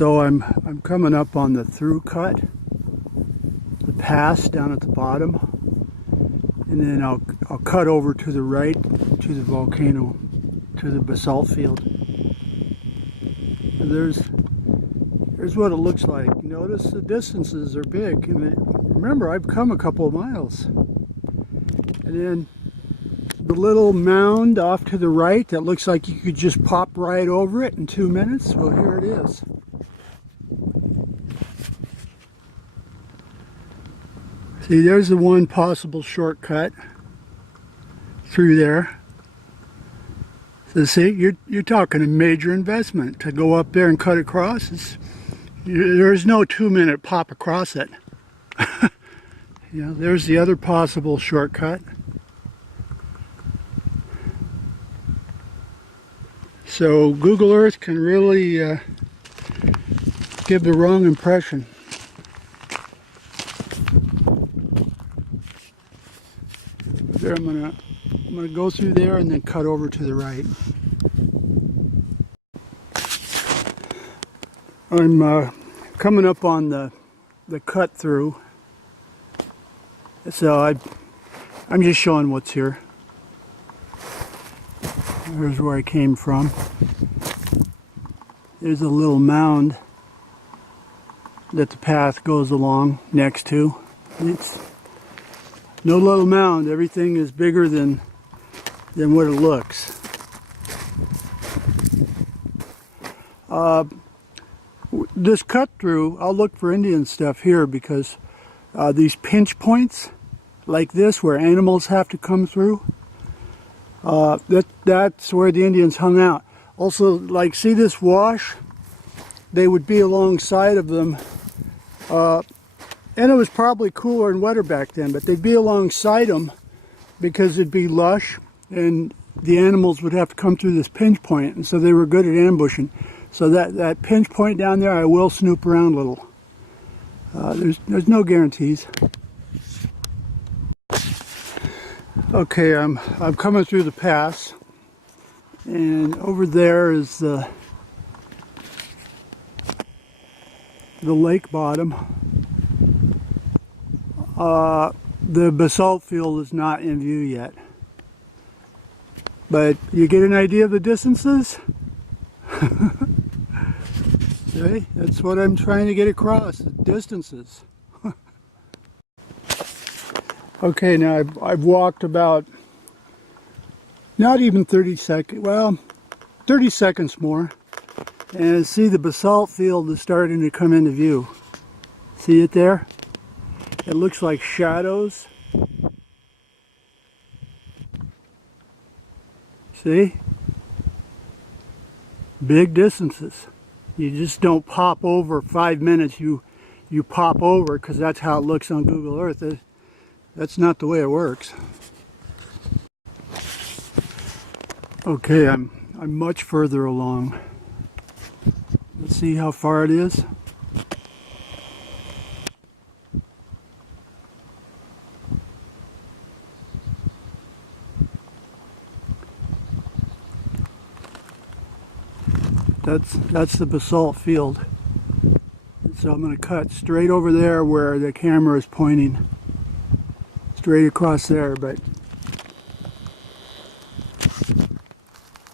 So I'm coming up on the through cut, the pass down at the bottom, and then I'll cut over to the right to the volcano, to the basalt field. And here's what it looks like. Notice the distances are big, and remember I've come a couple of miles. And then the little mound off to the right that looks like you could just pop right over it in 2 minutes. Well, here it is. See, there's the one possible shortcut through there. So see, you're talking a major investment to go up there and cut across. There's no 2 minute pop across it. You know, there's the other possible shortcut. So Google Earth can really give the wrong impression. There, I'm gonna go through there and then cut over to the right. I'm coming up on the cut through, so I'm just showing what's here. Here's where I came from. There's a little mound that the path goes along next to. It's no little mound. Everything is bigger than what it looks. This cut through, I'll look for Indian stuff here because these pinch points like this where animals have to come through, that's where the Indians hung out. Also, like, see this wash? They would be alongside of them. And it was probably cooler and wetter back then, but they'd be alongside them because it'd be lush and the animals would have to come through this pinch point, and so they were good at ambushing. So that pinch point down there, I will snoop around a little. There's no guarantees. Okay, I'm coming through the pass, and over there is the lake bottom. The basalt field is not in view yet, but you get an idea of the distances? See, that's what I'm trying to get across, the distances. Okay, now I've walked about, not even 30 seconds, well, 30 seconds more, and see the basalt field is starting to come into view. See it there? It looks like shadows. See? Big distances. You just don't pop over 5 minutes, you pop over because that's how it looks on Google Earth. That's not the way it works. Okay, I'm much further along. Let's see how far it is. That's the basalt field. So I'm going to cut straight over there where the camera is pointing. Straight across there, but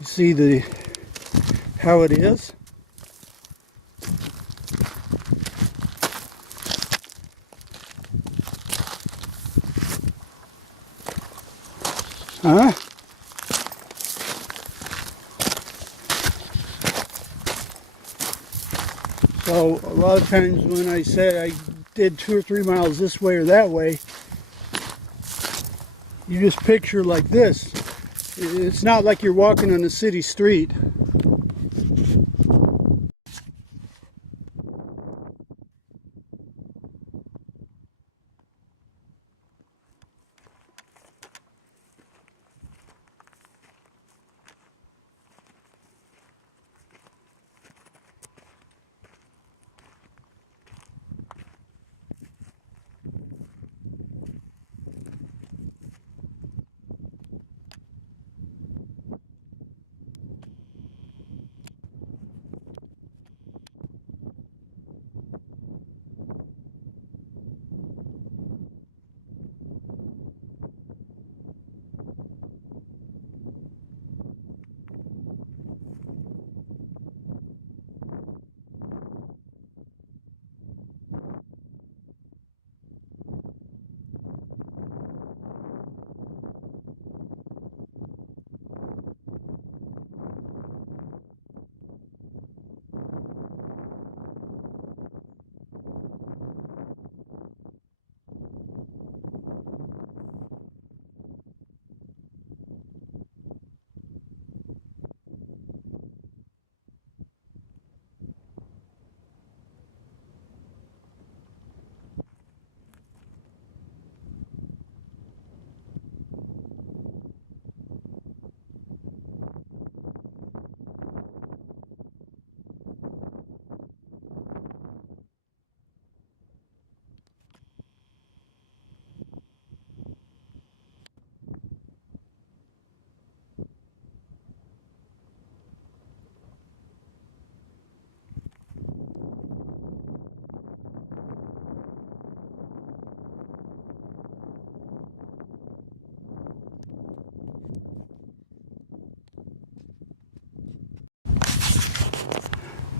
you see how it is? Huh? So a lot of times when I said I did 2 or 3 miles this way or that way, you just picture like this. It's not like you're walking on a city street.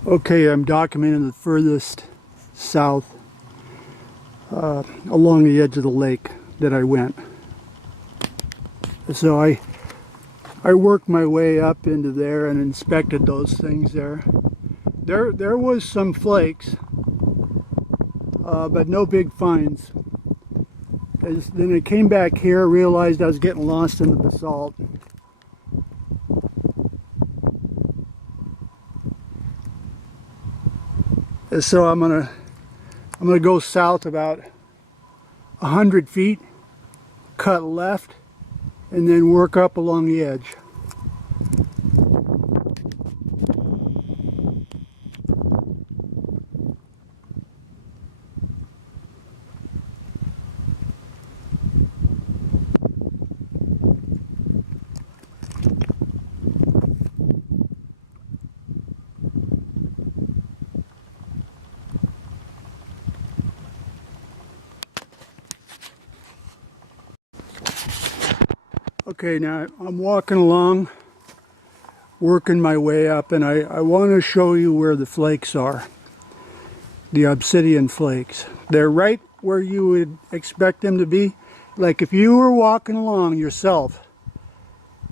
Okay, I'm documenting the furthest south along the edge of the lake that I went. So I worked my way up into there and inspected those things there. There was some flakes, but no big finds. Then I came back here, realized I was getting lost in the basalt. And so I'm gonna go south about 100 feet, cut left, and then work up along the edge. Okay, now I'm walking along, working my way up, and I want to show you where the flakes are. The obsidian flakes. They're right where you would expect them to be. Like if you were walking along yourself,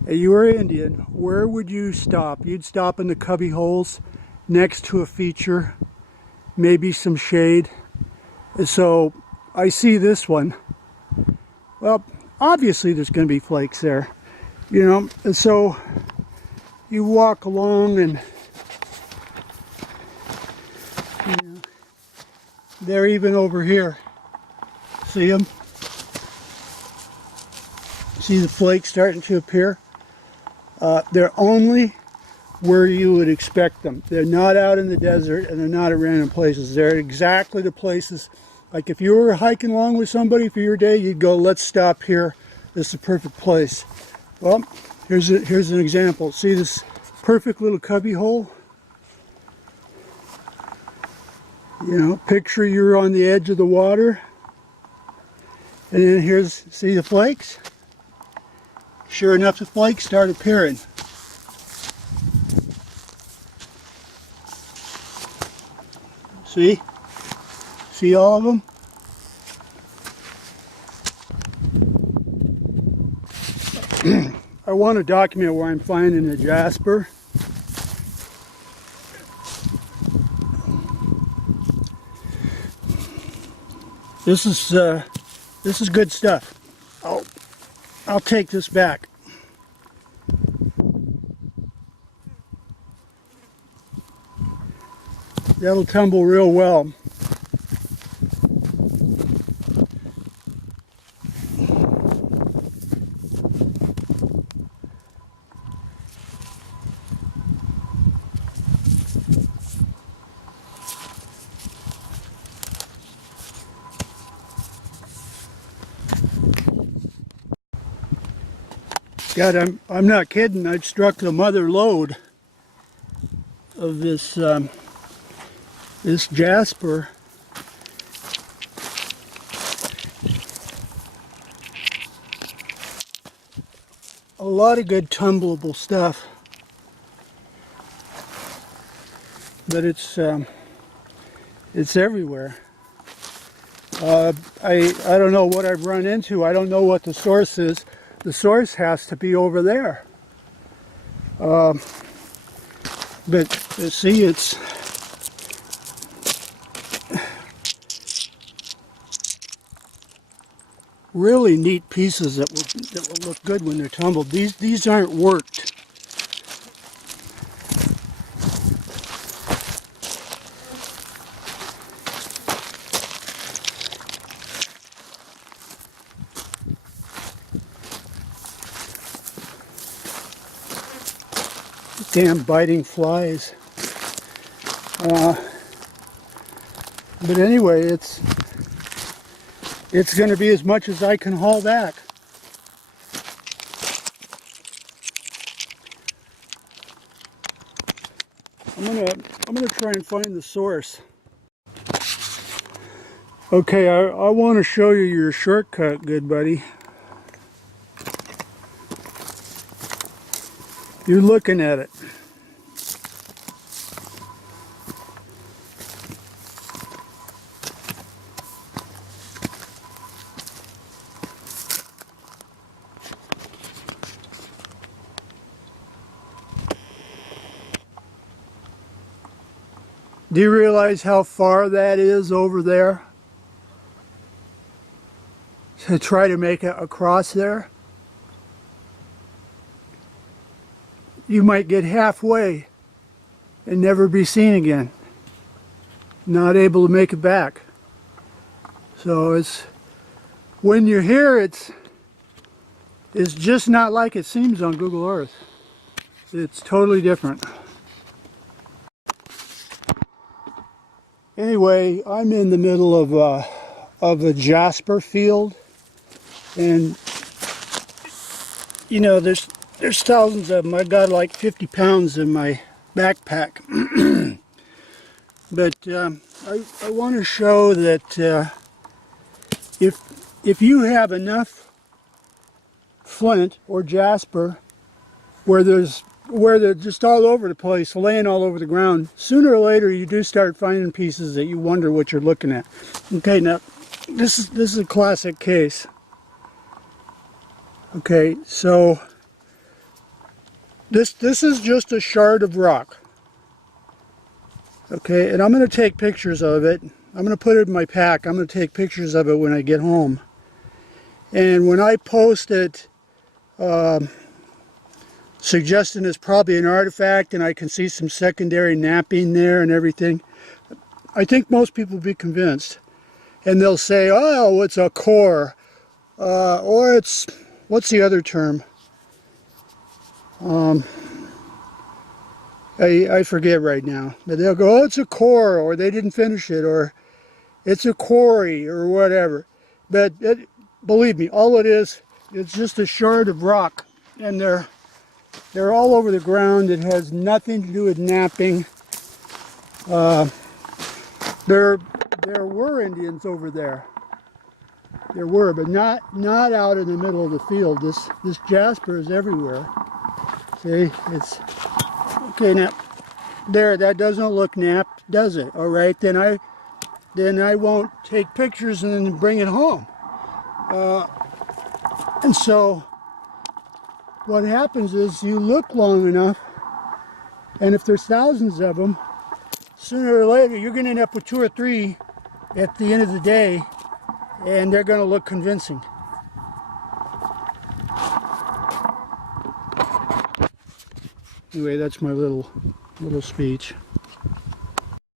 and you were Indian, where would you stop? You'd stop in the cubby holes next to a feature, maybe some shade. So I see this one. Well, obviously there's going to be flakes there, you know, and so you walk along and you know, they're even over here. See them? See the flakes starting to appear? They're only where you would expect them. They're not out in the desert and they're not at random places. They're exactly the places. Like if you were hiking along with somebody for your day, you'd go, let's stop here. This is the perfect place. Well, here's an example. See this perfect little cubby hole? You know, picture you're on the edge of the water. And then see the flakes? Sure enough, the flakes start appearing. See? See all of them? I want to document where I'm finding the jasper. This is good stuff. I'll take this back. That'll tumble real well. God, I'm not kidding. I've struck the mother lode of this this jasper. A lot of good tumbleable stuff, but it's everywhere. I don't know what I've run into. I don't know what the source is. The source has to be over there. But see, it's really neat pieces that will look good when they're tumbled. These aren't worked. Damn biting flies. But anyway, it's going to be as much as I can haul back. I'm gonna try and find the source. Okay, I want to show you your shortcut, good buddy. You're looking at it. Do you realize how far that is over there? To try to make it across there? You might get halfway and never be seen again. Not able to make it back. So it's, when you're here, it's just not like it seems on Google Earth. It's totally different. Anyway, I'm in the middle of a jasper field, and you know, there's thousands of them. I got like 50 pounds in my backpack. But I want to show that if you have enough flint or jasper where they're just all over the place, laying all over the ground, sooner or later you do start finding pieces that you wonder what you're looking at. Okay, now this is a classic case. Okay, so this is just a shard of rock. Okay, and I'm going to take pictures of it. I'm going to put it in my pack. I'm going to take pictures of it when I get home. And when I post it, suggesting it's probably an artifact and I can see some secondary napping there and everything, I think most people will be convinced. And they'll say, oh, it's a core. Or it's, what's the other term? I forget right now, but they'll go, oh, it's a core, or they didn't finish it, or it's a quarry, or whatever. But believe me, all it is, it's just a shard of rock, and they're all over the ground. It has nothing to do with napping. There were Indians over there. There were, but not out in the middle of the field. This jasper is everywhere. See, it's okay now. There, that doesn't look napped, does it? All right, then I won't take pictures and then bring it home. And so what happens is you look long enough, and if there's thousands of them, sooner or later you're going to end up with 2 or 3 at the end of the day, and they're going to look convincing. Anyway, that's my little speech.